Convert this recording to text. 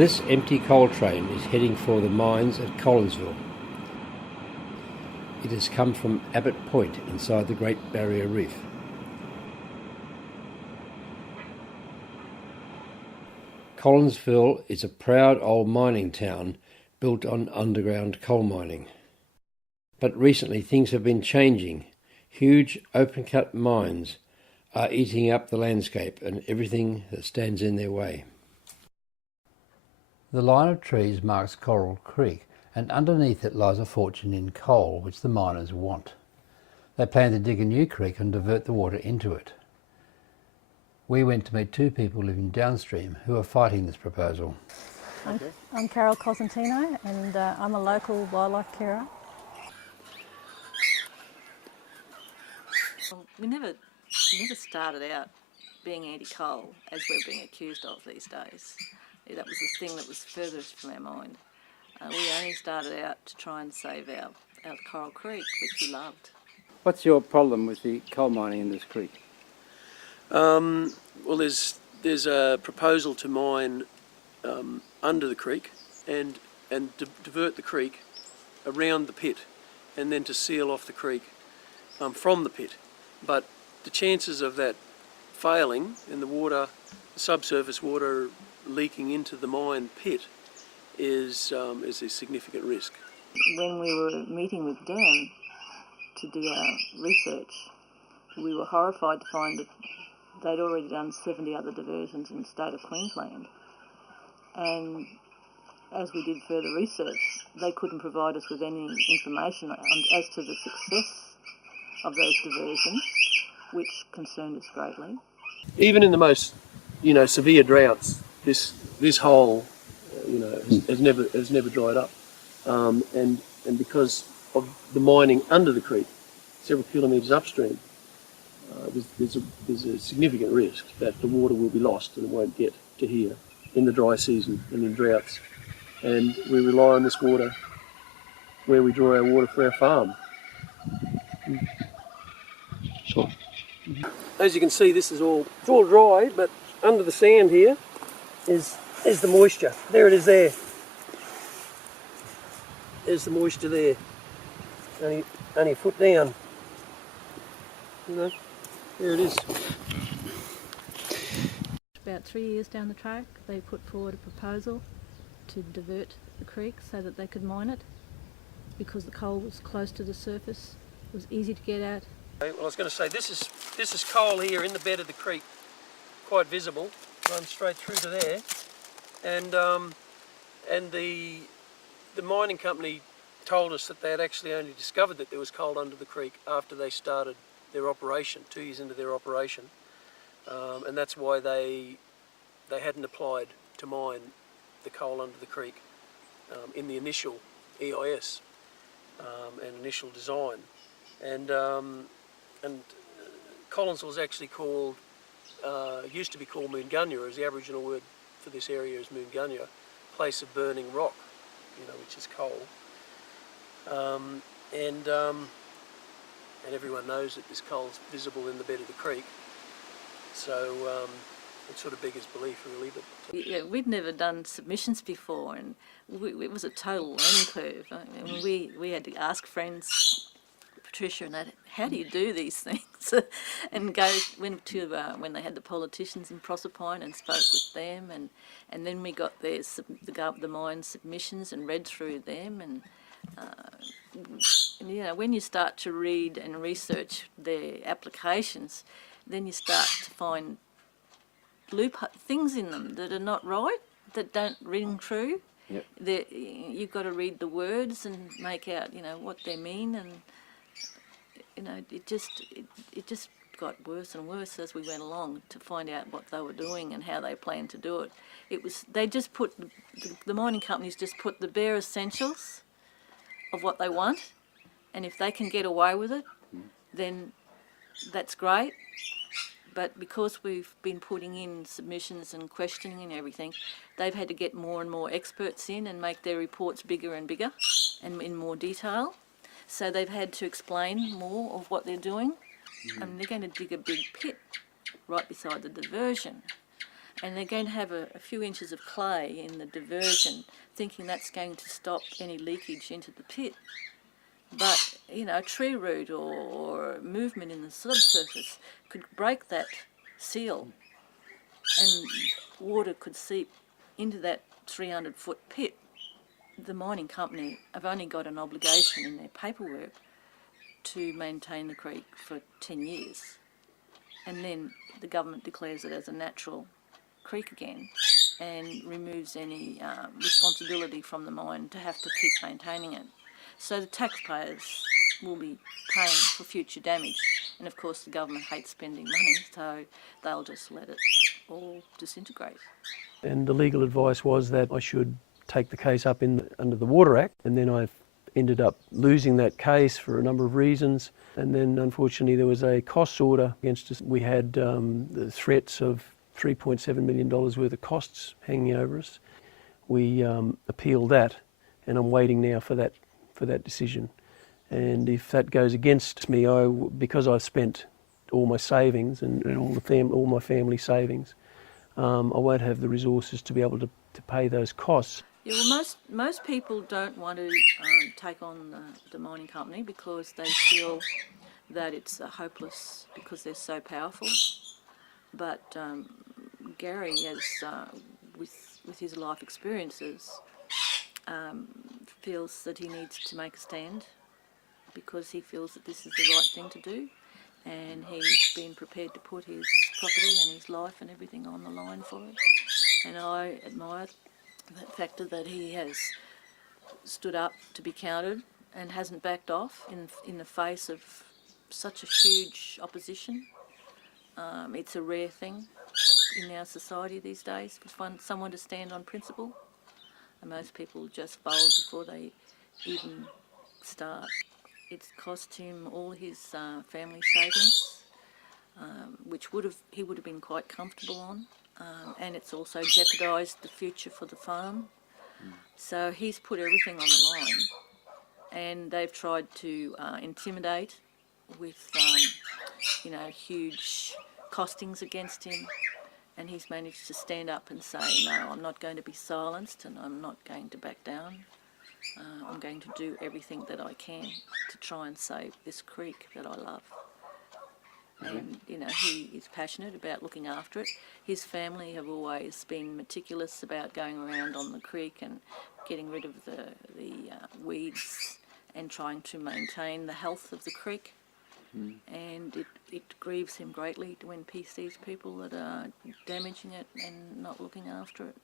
This empty coal train is heading for the mines at Collinsville. It has come from Abbott Point inside the Great Barrier Reef. Collinsville is a proud old mining town built on underground coal mining. But recently things have been changing. Huge open-cut mines are eating up the landscape and everything that stands in their way. The line of trees marks Coral Creek, and underneath it lies a fortune in coal which the miners want. They plan to dig a new creek and divert the water into it. We went to meet two people living downstream who are fighting this proposal. I'm Carol Cosentino, and I'm a local wildlife carer. We never started out being anti-coal as we're being accused of these days. That was the thing that was furthest from our mind. We only started out to try and save our Coral Creek, which we loved. What's your problem with the coal mining in this creek? Well, there's a proposal to mine under the creek and divert the creek around the pit, and then to seal off the creek from the pit. But the chances of that failing and the subsurface water leaking into the mine pit is a significant risk. When we were meeting with DAM to do our research, we were horrified to find that they'd already done 70 other diversions in the state of Queensland. And as we did further research, they couldn't provide us with any information as to the success of those diversions, which concerned us greatly. Even in the most, severe droughts, this hole, has never dried up, and because of the mining under the creek, several kilometres upstream, there's a significant risk that the water will be lost and it won't get to here in the dry season and in droughts. And we rely on this water where we draw our water for our farm. Sure. As you can see, this is all dry, but under the sand here is the moisture. There it is there. There's the moisture there. Only a foot down. There it is. About 3 years down the track, they put forward a proposal to divert the creek so that they could mine it, because the coal was close to the surface, it was easy to get at. Well, I was going to say, this is coal here in the bed of the creek, quite visible, runs straight through to there, and the mining company told us that they had actually only discovered that there was coal under the creek after they started their operation, 2 years into their operation, and that's why they hadn't applied to mine the coal under the creek in the initial EIS and initial design. And Collinsville was actually called, used to be called Moongunya, as the Aboriginal word for this area is Moongunya, place of burning rock, which is coal. And everyone knows that this coal is visible in the bed of the creek, so it sort of beggars belief, really. But Yeah, we'd never done submissions before, and it was a total learning curve. I mean, we had to ask friends, Patricia and that, how do you do these things? And went to when they had the politicians in Proserpine and spoke with them, and then we got the mine submissions and read through them, and when you start to read and research their applications, then you start to find things in them that are not right, that don't ring true. Yep. You've got to read the words and make out, what they mean, and it just got worse and worse as we went along to find out what they were doing and how they planned to do it. They just put the mining companies just put the bare essentials of what they want, and if they can get away with it, then that's great. But because we've been putting in submissions and questioning and everything, they've had to get more and more experts in and make their reports bigger and bigger and in more detail. So they've had to explain more of what they're doing. And they're going to dig a big pit right beside the diversion. and they're going to have a few inches of clay in the diversion, thinking that's going to stop any leakage into the pit. But, you know, a tree root or movement in the subsurface could break that seal and water could seep into that 300-foot pit. The mining company have only got an obligation in their paperwork to maintain the creek for 10 years. And then the government declares it as a natural creek again and removes any responsibility from the mine to have to keep maintaining it. So the taxpayers will be paying for future damage. And of course the government hates spending money, so they'll just let it all disintegrate. And the legal advice was that I should take the case up under the Water Act, and then I ended up losing that case for a number of reasons. And then unfortunately there was a costs order against us. We had the threats of $3.7 million worth of costs hanging over us. We appealed that, and I'm waiting now for that decision. And if that goes against me, because I've spent all my savings and all my family savings, I won't have the resources to be able to pay those costs. Yeah, well, most people don't want to take on the mining company because they feel that it's hopeless because they're so powerful. But Gary has, with his life experiences, feels that he needs to make a stand because he feels that this is the right thing to do, and he's been prepared to put his property and his life and everything on the line for it. And I admire that factor that he has stood up to be counted and hasn't backed off in the face of such a huge opposition. It's a rare thing in our society these days for someone to stand on principle, and most people just fold before they even start. It's cost him all his family savings, which he would have been quite comfortable on, and it's also jeopardised the future for the farm. So he's put everything on the line, and they've tried to intimidate with, huge costings against him, and he's managed to stand up and say, no, I'm not going to be silenced and I'm not going to back down. I'm going to do everything that I can to try and save this creek that I love. And, he is passionate about looking after it. His family have always been meticulous about going around on the creek and getting rid of the weeds and trying to maintain the health of the creek. And it grieves him greatly when he sees people that are damaging it and not looking after it.